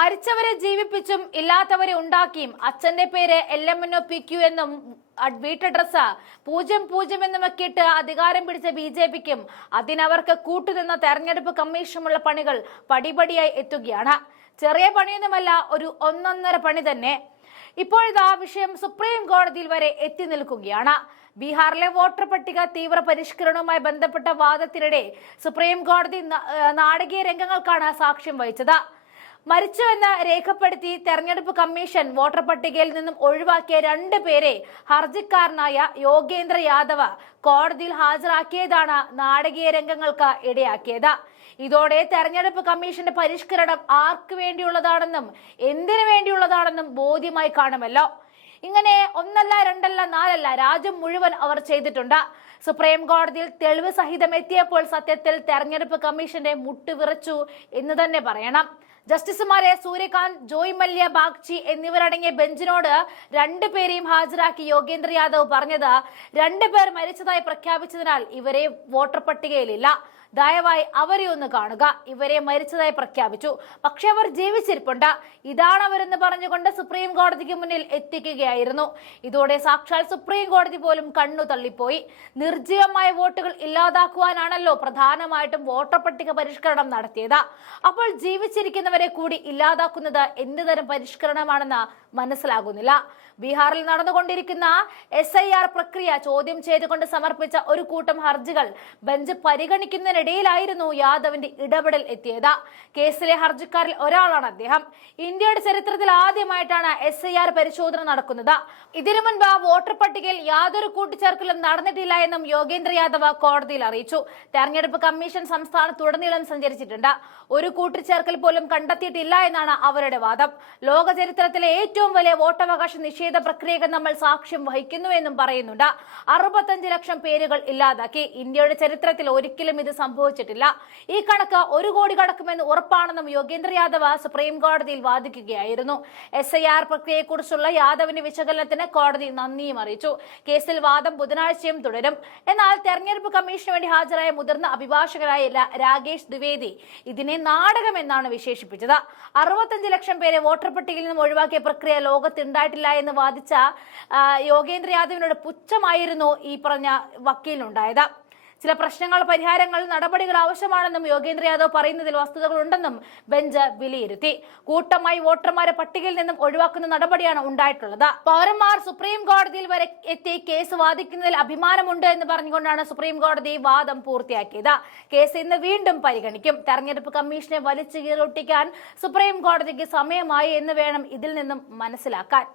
മരിച്ചവരെ ജീവിപ്പിച്ചും ഇല്ലാത്തവരെ ഉണ്ടാക്കിയും അച്ഛന്റെ പേര് L M N O P Q എന്നും വീട്ടഡ്രസ് പൂജ്യം പൂജ്യം എന്നും ഒക്കെ ഇട്ട് അധികാരം പിടിച്ച ബി ജെ പിക്കും അതിനവർക്ക് കൂട്ടുനിന്ന തെരഞ്ഞെടുപ്പ് കമ്മീഷനുമുള്ള പണികൾ പടിപടിയായി എത്തുകയാണ്. ചെറിയ പണിയൊന്നുമല്ല ഒരു ഒന്നൊന്നര പണി തന്നെ. ഇപ്പോഴിതാ വിഷയം സുപ്രീം കോടതിയിൽ വരെ എത്തി നിൽക്കുകയാണ്. ബീഹാറിലെ വോട്ടർ പട്ടിക തീവ്ര പരിഷ്കരണവുമായി ബന്ധപ്പെട്ട വാദത്തിനിടെ സുപ്രീം കോടതി നാടകീയ രംഗങ്ങൾക്കാണ് സാക്ഷ്യം വഹിച്ചത്. മരിച്ചുവെന്ന് രേഖപ്പെടുത്തി തെരഞ്ഞെടുപ്പ് കമ്മീഷൻ വോട്ടർ പട്ടികയിൽ നിന്നും ഒഴിവാക്കിയ രണ്ട് പേരെ ഹർജിക്കാരനായ യോഗേന്ദ്ര യാദവ് കോടതിയിൽ ഹാജരാക്കിയതാണ് നാടകീയ രംഗങ്ങൾക്ക് ഇടയാക്കിയത്. ഇതോടെ തെരഞ്ഞെടുപ്പ് കമ്മീഷന്റെ പരിഷ്കരണം ആർക്ക് വേണ്ടിയുള്ളതാണെന്നും എന്തിനു വേണ്ടിയുള്ളതാണെന്നും ബോധ്യമായി കാണുമല്ലോ. ഇങ്ങനെ ഒന്നല്ല രണ്ടല്ല നാലല്ല രാജ്യം മുഴുവൻ അവർ ചെയ്തിട്ടുണ്ട്. സുപ്രീം കോടതിയിൽ തെളിവ് സഹിതം എത്തിയപ്പോൾ സത്യത്തിൽ തെരഞ്ഞെടുപ്പ് കമ്മീഷന്റെ മുട്ടുവിറച്ചു എന്ന് തന്നെ പറയണം. ജസ്റ്റിസുമാരെ സൂര്യകാന്ത് ജോയ് മല്യ ബാഗ്ചി എന്നിവരടങ്ങിയ ബെഞ്ചിനോട് രണ്ടുപേരെയും ഹാജരാക്കി യോഗേന്ദ്ര യാദവ് പറഞ്ഞത് രണ്ടുപേർ മരിച്ചതായി പ്രഖ്യാപിച്ചതിനാൽ ഇവരെ വോട്ടർ പട്ടികയിലില്ല. ദയവായി അവരെ ഒന്ന് കാണുക. ഇവരെ മരിച്ചതായി പ്രഖ്യാപിച്ചു. പക്ഷെ അവർ ജീവിച്ചിരിപ്പുണ്ട്. ഇതാണ് അവരെന്ന് പറഞ്ഞുകൊണ്ട് സുപ്രീം കോടതിക്ക് മുന്നിൽ എത്തിക്കുകയായിരുന്നു. ഇതോടെ സാക്ഷാൽ സുപ്രീം കോടതി പോലും കണ്ണു തള്ളിപ്പോയി. നിർജീവമായ വോട്ടുകൾ ഇല്ലാതാക്കുവാനാണല്ലോ പ്രധാനമായിട്ടും വോട്ടർ പട്ടിക പരിഷ്കരണം നടത്തിയത്. അപ്പോൾ ജീവിച്ചിരിക്കുന്നവരെ കൂടി ഇല്ലാതാക്കുന്നത് എന്ത് തരം പരിഷ്കരണമാണെന്ന് മനസ്സിലാകുന്നില്ല. ബീഹാറിൽ നടന്നുകൊണ്ടിരിക്കുന്ന എസ് ഐ ആർ പ്രക്രിയ ചോദ്യം ചെയ്തുകൊണ്ട് സമർപ്പിച്ച ഒരു കൂട്ടം ഹർജികൾ ബെഞ്ച് പരിഗണിക്കുന്നതിനിടയിലായിരുന്നു യാദവിന്റെ ഇടപെടൽ എത്തിയത്. കേസിലെ ഹർജിക്കാരിൽ ഒരാളാണ് അദ്ദേഹം. ഇന്ത്യയുടെ ചരിത്രത്തിൽ ആദ്യമായിട്ടാണ് എസ് ഐ ആർ പരിശോധന നടക്കുന്നത്. ഇതിനു മുൻപ് വോട്ടർ പട്ടികയിൽ യാതൊരു കൂട്ടിച്ചേർക്കലും നടന്നിട്ടില്ല എന്നും യോഗേന്ദ്ര യാദവ് കോടതിയിൽ അറിയിച്ചു. തെരഞ്ഞെടുപ്പ് കമ്മീഷൻ സംസ്ഥാനത്തുടനീളം സഞ്ചരിച്ചിട്ടുണ്ട്. ഒരു കൂട്ടിച്ചേർക്കൽ പോലും കണ്ടെത്തിയിട്ടില്ല എന്നാണ് അവരുടെ വാദം. ലോക ചരിത്രത്തിലെ ഏറ്റവും വലിയ വോട്ടവകാശ നിഷേധ പ്രക്രിയക്ക് നമ്മൾ സാക്ഷ്യം വഹിക്കുന്നു എന്നും പറയുന്നുണ്ട്. അറുപത്തഞ്ച് ലക്ഷം പേരുകൾ ഇല്ലാതാക്കി. ഇന്ത്യയുടെ ചരിത്രത്തിൽ ഒരിക്കലും ഇത് സംഭവിച്ചിട്ടില്ല. ഈ കണക്ക് ഒരു കോടി കടക്കുമെന്ന് ഉറപ്പാണെന്നും യോഗേന്ദ്ര യാദവ് സുപ്രീം കോടതിയിൽ വാദിക്കുകയായിരുന്നു. എസ് ഐ ആർ പ്രക്രിയയെക്കുറിച്ചുള്ള യാദവിന്റെ വിശകലനത്തിന് കോടതി നന്ദിയും അറിയിച്ചു. കേസിൽ വാദം ബുധനാഴ്ചയും തുടരും. എന്നാൽ തെരഞ്ഞെടുപ്പ് കമ്മീഷന് വേണ്ടി ഹാജരായ മുതിർന്ന അഭിഭാഷകരായ രാകേഷ് ദ്വിവേദി ഇതിനെ നാടകം എന്നാണ് വിശേഷിപ്പിച്ചത് അറുപത്തഞ്ച് ലക്ഷം പേരെ വോട്ടർ പട്ടികയിൽ നിന്നും ഒഴിവാക്കിയ പ്രക്രിയ ലോകത്തുണ്ടായിട്ടില്ല എന്ന് വാദിച്ച യോഗേന്ദ്ര യാദവിനോട് പുച്ഛമായിരുന്നു ഈ പറഞ്ഞ വക്കീലിനുണ്ടായത്. ചില പ്രശ്നങ്ങൾ പരിഹാരങ്ങൾ നടപടികൾ ആവശ്യമാണെന്നും യോഗേന്ദ്ര യാദവ് പറയുന്നതിൽ വസ്തുതകളുണ്ടെന്നും ബെഞ്ച് വിലയിരുത്തി. കൂട്ടമായി വോട്ടർമാരെ പട്ടികയിൽ നിന്നും ഒഴിവാക്കുന്ന നടപടിയാണ് ഉണ്ടായിട്ടുള്ളത്. പൗരന്മാർ സുപ്രീം കോടതിയിൽ വരെ എത്തി കേസ് വാദിക്കുന്നതിൽ അഭിമാനമുണ്ട് എന്ന് പറഞ്ഞുകൊണ്ടാണ് സുപ്രീം കോടതി വാദം പൂർത്തിയാക്കിയത്. കേസ് ഇന്ന് വീണ്ടും പരിഗണിക്കും. തെരഞ്ഞെടുപ്പ് കമ്മീഷനെ വലിച്ചു കീറൊട്ടിക്കാൻ സുപ്രീം കോടതിക്ക് സമയമായി എന്ന് വേണം ഇതിൽ നിന്നും മനസ്സിലാക്കാൻ.